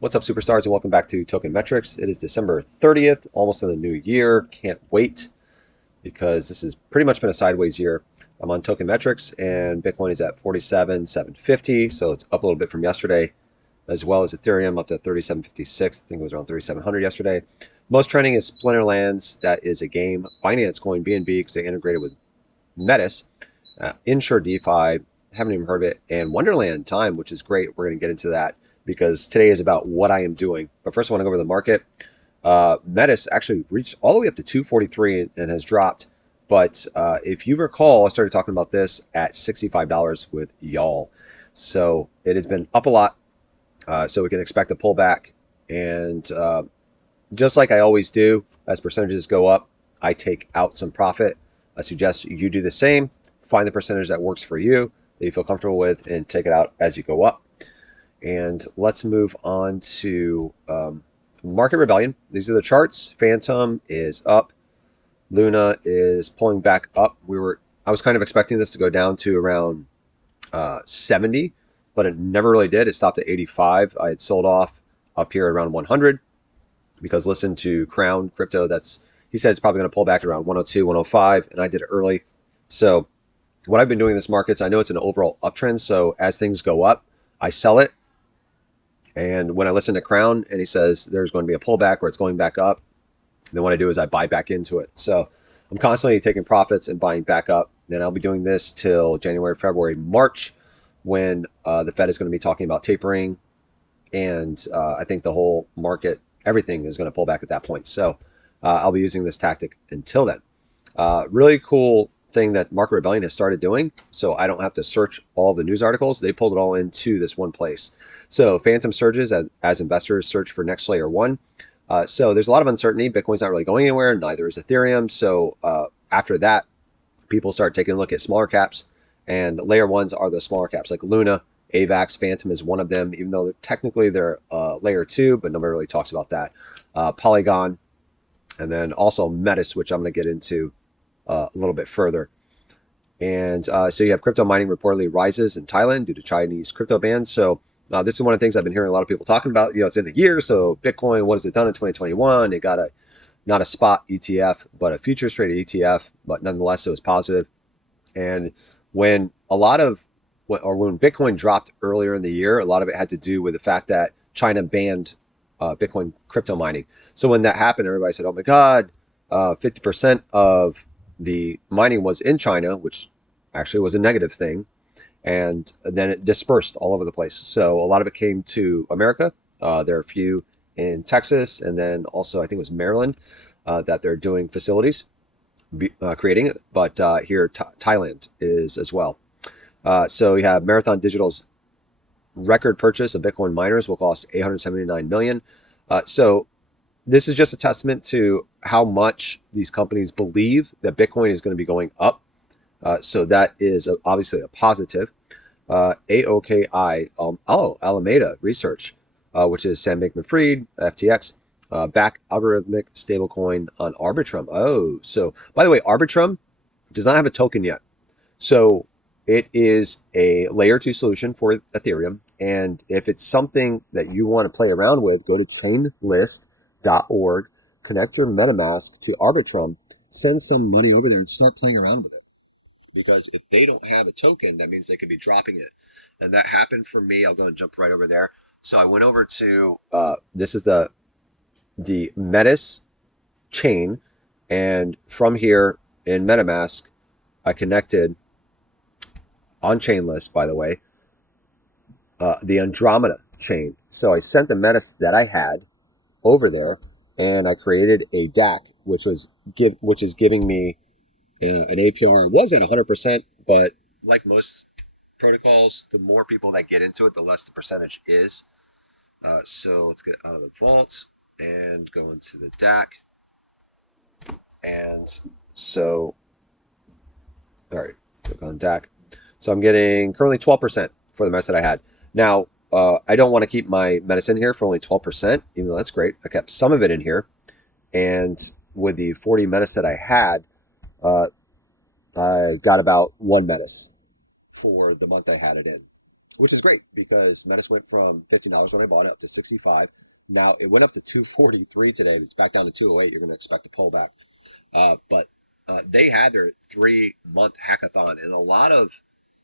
What's up, superstars, and welcome back to Token Metrics. It is December 30th, almost in the new year. Can't wait because this has pretty much been a sideways year. I'm on Token Metrics, and Bitcoin is at 47,750, so it's up a little bit from yesterday, as well as Ethereum up to 3756. I think it was around 3700 yesterday. Most trending is Splinterlands. That is a game. Binance Coin, BNB, because they integrated with Metis. Insure DeFi, haven't even heard of it, and Wonderland Time, which is great. We're going to get into that because today is about what I am doing. But first, I want to go over the market. Metis actually reached all the way up to 243 and has dropped. But if you recall, I started talking about this at $65 with y'all. So it has been up a lot. So we can expect a pullback. And just like I always do, as percentages go up, I take out some profit. I suggest you do the same. Find the percentage that works for you, that you feel comfortable with, and take it out as you go up. And let's move on to Market Rebellion. These are the charts. Phantom is up. Luna is pulling back up. I was kind of expecting this to go down to around 70, but it never really did. It stopped at 85. I had sold off up here around 100 because listen to Crown Crypto. He said it's probably going to pull back to around 102, 105, and I did it early. So what I've been doing in this market, I know it's an overall uptrend. So as things go up, I sell it. And when I listen to Crown and he says there's going to be a pullback or it's going back up, then what I do is I buy back into it. So I'm constantly taking profits and buying back up. And I'll be doing this till January, February, March, when the Fed is going to be talking about tapering. And I think the whole market, everything is going to pull back at that point. So I'll be using this tactic until then. Really cool thing that Market Rebellion has started doing, so I don't have to search all the news articles. They pulled it all into this one place. So Phantom surges as investors search for next layer one. So there's a lot of uncertainty. Bitcoin's not really going anywhere. Neither is Ethereum. So after that, people start taking a look at smaller caps, and layer ones are the smaller caps like Luna, AVAX, Phantom is one of them, even though technically they're layer two, but nobody really talks about that. Polygon, and then also Metis, which I'm going to get into a little bit further. And so you have crypto mining reportedly rises in Thailand due to Chinese crypto bans. So this is one of the things I've been hearing a lot of people talking about. It's in the year. So Bitcoin, what has it done in 2021? It got not a spot ETF, but a futures traded ETF, but nonetheless, it was positive. And when Bitcoin dropped earlier in the year, a lot of it had to do with the fact that China banned Bitcoin crypto mining. So when that happened, everybody said, oh my God, 50% of the mining was in China, which actually was a negative thing. And then it dispersed all over the place. So a lot of it came to America. There are a few in Texas, and then also I think it was Maryland that they're doing facilities, creating it. But here, Thailand is as well. So you have Marathon Digital's record purchase of Bitcoin miners will cost $879 million. So this is just a testament to how much these companies believe that Bitcoin is going to be going up. So that is obviously a positive. AOKI, Alameda Research, which is Sam Bankman-Fried, FTX, back algorithmic stablecoin on Arbitrum. Oh, so by the way, Arbitrum does not have a token yet. So it is a layer 2 solution for Ethereum. And if it's something that you want to play around with, go to chainlist.org, connect your Metamask to Arbitrum, send some money over there and start playing around with it. Because if they don't have a token, that means they could be dropping it. And that happened for me. I'll go and jump right over there. So I went over to, this is the Metis chain. And from here in Metamask, I connected on Chainlist, by the way, the Andromeda chain. So I sent the Metis that I had over there, and I created a DAC, which is giving me an APR. It was at 100%, but like most protocols, the more people that get into it, the less the percentage is. So let's get out of the vault and go into the DAC. And so, all right, click on DAC. So I'm getting currently 12% for the Metis that I had. Now, I don't want to keep my medicine here for only 12%, even though that's great. I kept some of it in here. And with the 40 Metis that I had, I got about 1 Metis for the month I had it in, which is great because Metis went from $50 when I bought it up to 65. Now it went up to 243 today. It's back down to 208. You're going to expect a pullback. But they had their 3-month hackathon, and a lot of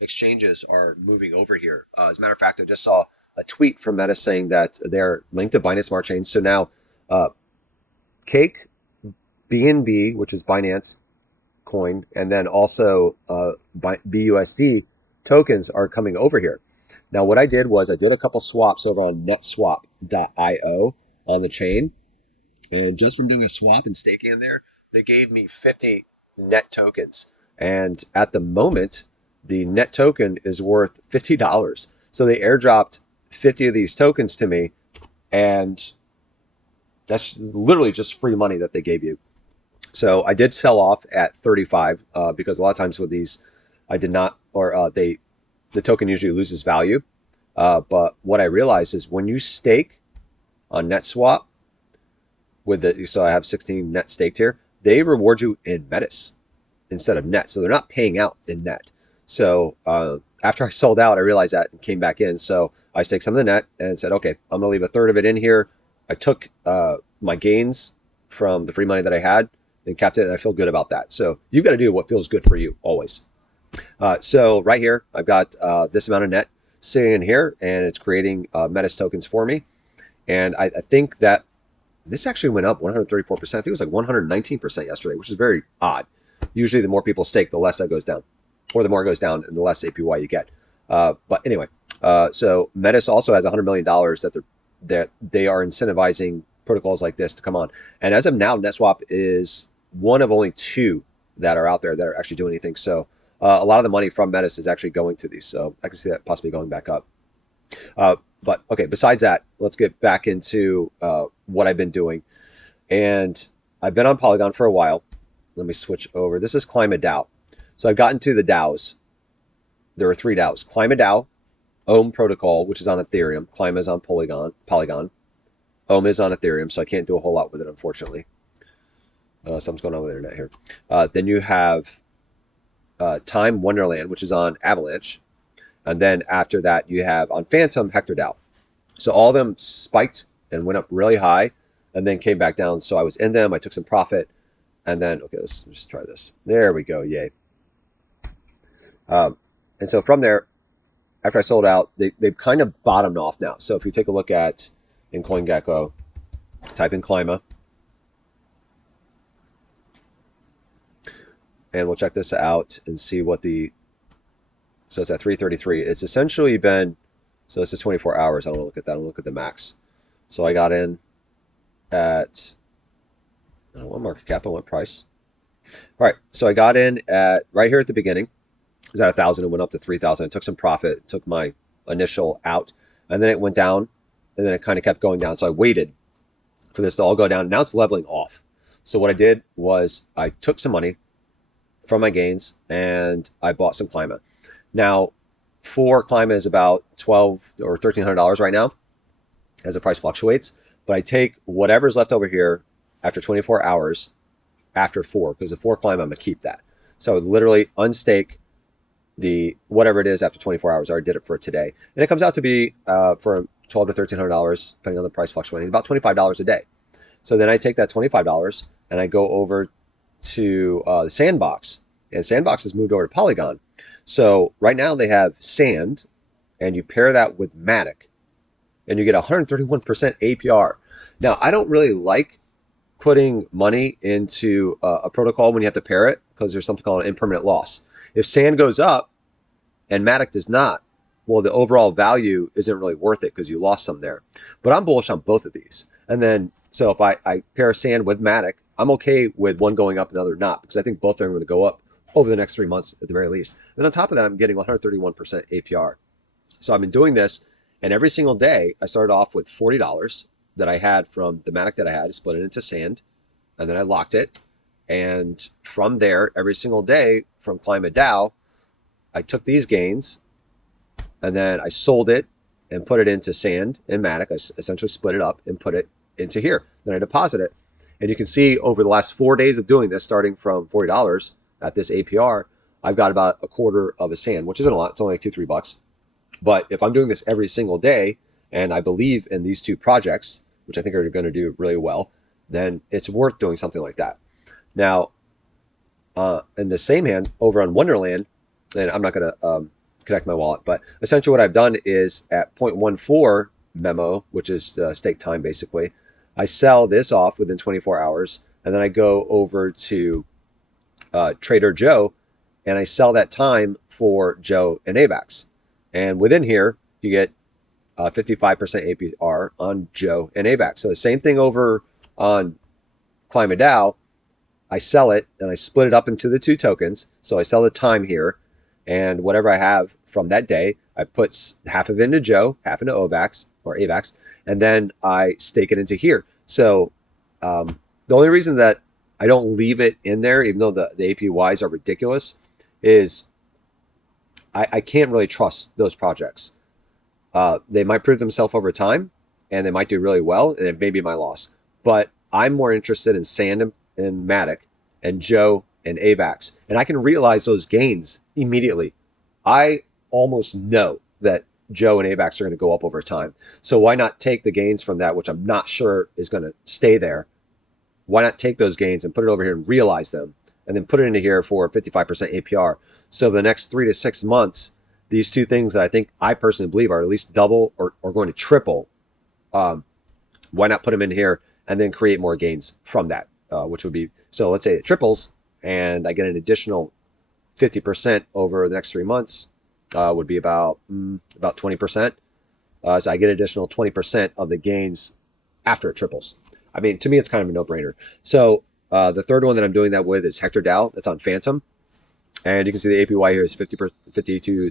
exchanges are moving over here. As a matter of fact, I just saw a tweet from Meta saying that they're linked to Binance Smart Chain. So now, Cake, BNB, which is Binance coin, and then also BUSD tokens are coming over here. Now, what I did was I did a couple swaps over on netswap.io on the chain, and just from doing a swap and staking in there, they gave me 50 net tokens. And at the moment, the net token is worth $50. So they airdropped 50 of these tokens to me, and that's literally just free money that they gave you. So I did sell off at 35 because a lot of times with these, I did not, or the token usually loses value. But what I realized is when you stake on NetSwap, so I have 16 net staked here, they reward you in Metis instead of net. So they're not paying out in net. So after I sold out, I realized that and came back in. So I staked some of the net and said, okay, I'm going to leave a third of it in here. I took my gains from the free money that I had and kept it, and I feel good about that. So you've got to do what feels good for you always. So right here, I've got this amount of net sitting in here, and it's creating Metis tokens for me. And I think that this actually went up 134%. I think it was like 119% yesterday, which is very odd. Usually the more people stake, the less that goes down. Or the more it goes down, and the less APY you get. But anyway, so Metis also has $100 million that they are incentivizing protocols like this to come on. And as of now, NetSwap is one of only 2 that are out there that are actually doing anything. So a lot of the money from Metis is actually going to these. So I can see that possibly going back up. But okay, besides that, let's get back into what I've been doing. And I've been on Polygon for a while. Let me switch over. This is Climate DAO. So I've gotten to the DAOs. There are 3 DAOs. Climate DAO, Ohm Protocol, which is on Ethereum. Climate is on Polygon. Ohm is on Ethereum, so I can't do a whole lot with it, unfortunately. Something's going on with the internet here. Then you have Time Wonderland, which is on Avalanche. And then after that, you have on Phantom, Hector DAO. So all of them spiked and went up really high and then came back down. So I was in them. I took some profit. And then, okay, let's just try this. There we go. Yay. And so from there, after I sold out, they've kind of bottomed off now. So if you take a look at in CoinGecko, type in Clima. And we'll check this out and see what so it's at 333. It's essentially been, so this is 24 hours. I don't look at that. I don't look at the max. So I got in at, I don't know what market cap, I want price. All right. So I got in at right here at the beginning. It was at 1,000 and went up to 3,000. I took some profit, took my initial out, and then it went down, and then it kind of kept going down. So I waited for this to all go down. Now it's leveling off. So what I did was I took some money from my gains and I bought some Clima. Now, for Clima is about $1,200 or $1,300 right now as the price fluctuates. But I take whatever's left over here after 24 hours after 4, because the 4 Clima, I'm going to keep that. So I would literally unstake the whatever it is after 24 hours. I already did it for today. And it comes out to be for $1,200 to $1,300, depending on the price fluctuating, about $25 a day. So then I take that $25 and I go over to the Sandbox. And Sandbox has moved over to Polygon. So right now they have Sand, and you pair that with Matic, and you get 131% APR. Now, I don't really like putting money into a protocol when you have to pair it, because there's something called an impermanent loss. If Sand goes up and Matic does not, well, the overall value isn't really worth it because you lost some there. But I'm bullish on both of these. And then, so if I pair Sand with Matic, I'm okay with one going up and the other not, because I think both are going to go up over the next 3 months at the very least. And on top of that, I'm getting 131% APR. So I've been doing this, and every single day, I started off with $40 that I had from the Matic that I had, split it into Sand, and then I locked it. And from there, every single day from Climate DAO, I took these gains, and then I sold it and put it into Sand and Matic. I essentially split it up and put it into here. Then I deposit it. And you can see over the last 4 days of doing this, starting from $40 at this APR, I've got about a quarter of a Sand, which isn't a lot. It's only like $2-3. But if I'm doing this every single day and I believe in these two projects, which I think are going to do really well, then it's worth doing something like that. Now, in the same hand, over on Wonderland, and I'm not going to connect my wallet, but essentially what I've done is at 0.14 memo, which is stake time basically, I sell this off within 24 hours, and then I go over to Trader Joe and I sell that time for Joe and AVAX. And within here, you get 55% APR on Joe and AVAX. So the same thing over on Climate DAO. I sell it and I split it up into the two tokens. So I sell the time here, and whatever I have from that day, I put half of it into Joe, half into OVAX or AVAX, and then I stake it into here. So the only reason that I don't leave it in there, even though the APYs are ridiculous, is I can't really trust those projects. They might prove themselves over time, and they might do really well, and it may be my loss. But I'm more interested in Sand and Matic and Joe and AVAX, and I can realize those gains immediately. I almost know that Joe and AVAX are going to go up over time. So why not take the gains from that, which I'm not sure is going to stay there? Why not take those gains and put it over here and realize them, and then put it into here for 55% APR? So the next 3 to 6 months, these two things that I think I personally believe are at least double or going to triple. Why not put them in here and then create more gains from that? Which would be, so let's say it triples and I get an additional 50% over the next 3 months, would be about 20%. So I get an additional 20% of the gains after it triples. I mean, to me, it's kind of a no-brainer. So the third one that I'm doing that with is Hector DAO. That's on Phantom. And you can see the APY here is 52,000%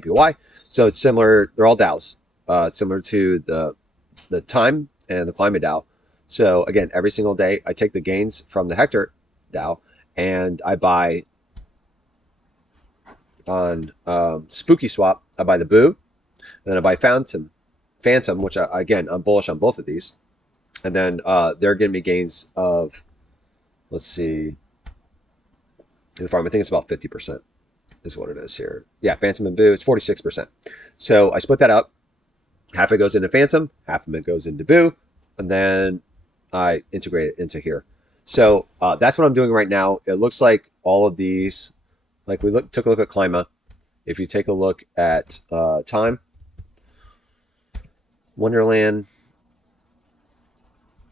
APY. So it's similar. They're all DAOs, similar to the time and the Climate DAO. So again, every single day, I take the gains from the Hector DAO and I buy on Spooky Swap. I buy the Boo, then I buy Phantom, which again, I'm bullish on both of these. And then they're giving me gains of, let's see, in the farm, I think it's about 50% is what it is here. Yeah, Phantom and Boo, it's 46%. So I split that up. Half of it goes into Phantom, half of it goes into Boo, and then I integrate it into here. So that's what I'm doing right now. It looks like all of these, like we took a look at Clima. If you take a look at time, Wonderland,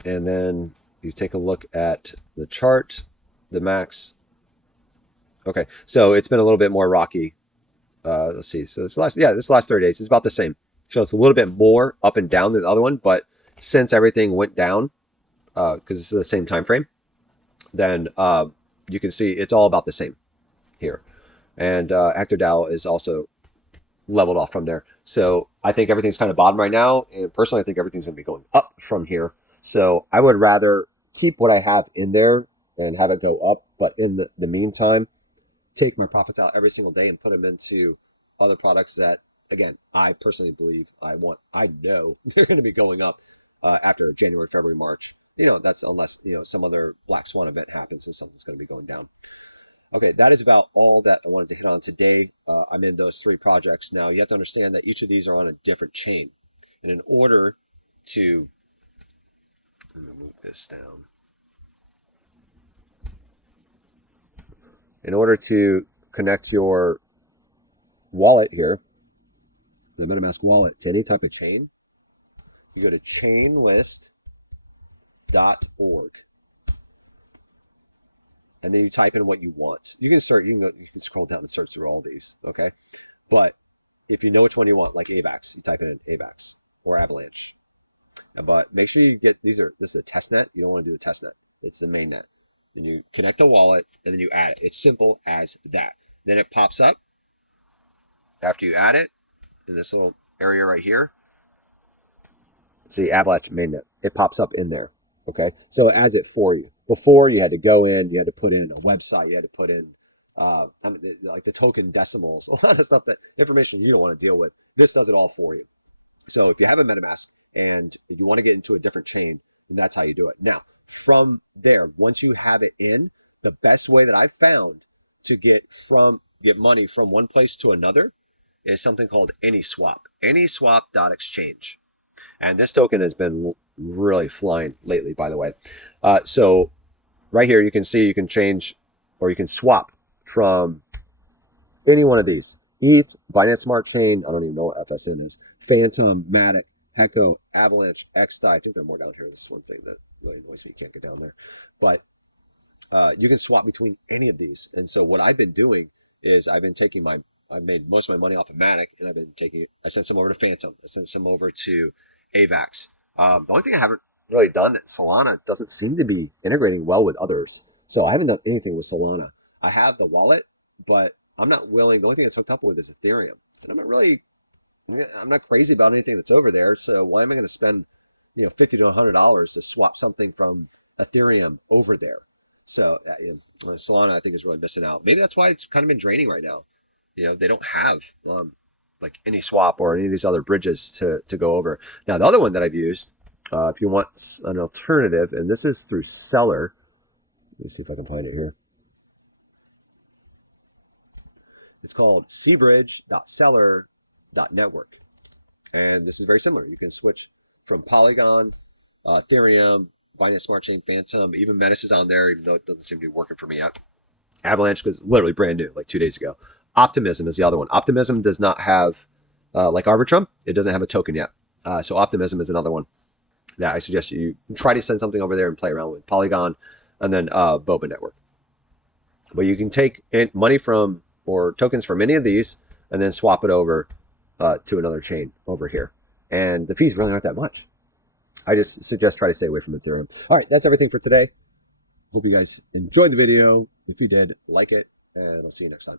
and then you take a look at the chart, the max. Okay, so it's been a little bit more rocky. Let's see. So this last 30 days is about the same. So it's a little bit more up and down than the other one, but since everything went down, because this is the same time frame, then you can see it's all about the same here. And Hector DAO is also leveled off from there. So I think everything's kind of bottom right now, and personally, I think everything's going to be going up from here. So I would rather keep what I have in there and have it go up, but in the meantime, take my profits out every single day and put them into other products that, again, I personally believe I know they're going to be going up after January, February, March. That's unless, some other black swan event happens and something's going to be going down. Okay, that is about all that I wanted to hit on today. I'm in those 3 projects. Now, you have to understand that each of these are on a different chain. And in order to, I'm going to move this down. In order to connect your wallet here, the Metamask wallet, to any type of chain, you go to chainlist.org. And then you type in what you want. You can scroll down and search through all these, okay? But if you know which one you want, like AVAX, you type in AVAX or Avalanche. But make sure you get this is a test net. You don't want to do the test net. It's the main net. Then you connect the wallet and then you add it. It's simple as that. Then it pops up after you add it in this little area right here. See, Avalanche mainnet. It pops up in there. Okay, so it adds it for you. Before you had to go in, you had to put in a website, you had to put in like the token decimals, a lot of stuff, that information you don't want to deal with. This does it all for you. So if you have a MetaMask and you want to get into a different chain, then that's how you do it. Now, from there, once you have it in, the best way that I've found to get money from one place to another is something called AnySwap, AnySwap.exchange. And this token has been really flying lately, by the way. So right here, you can see you can change or you can swap from any one of these. ETH, Binance Smart Chain, I don't even know what FSN is, Phantom, Matic, Hecco, Avalanche, XDAI. I think there are more down here. This is one thing that really annoys me. You can't get down there. But you can swap between any of these. And so what I've been doing is I've made most of my money off of Matic, and I sent some over to Phantom. I sent some over to AVAX. The only thing I haven't really done that Solana doesn't seem to be integrating well with others. So I haven't done anything with Solana. I have the wallet, but I'm not willing. The only thing it's hooked up with is Ethereum. And I'm not crazy about anything that's over there. So why am I going to spend, $50 to $100 to swap something from Ethereum over there? So Solana, I think, is really missing out. Maybe that's why it's kind of been draining right now. They don't have like any swap or any of these other bridges to go over. Now, the other one that I've used, if you want an alternative, and this is through Seller. Let me see if I can find it here. It's called cbridge.seller.network. And this is very similar. You can switch from Polygon, Ethereum, Binance Smart Chain, Phantom, even Metis is on there, even though it doesn't seem to be working for me yet. Avalanche is literally brand new, like 2 days ago. Optimism is the other one. Optimism does not have, like Arbitrum, it doesn't have a token yet. So Optimism is another one that I suggest you try to send something over there and play around with. Polygon, and then Boba Network. But you can take money from or tokens from any of these and then swap it over to another chain over here. And the fees really aren't that much. I just suggest try to stay away from Ethereum. All right, that's everything for today. Hope you guys enjoyed the video. If you did, like it, and I'll see you next time.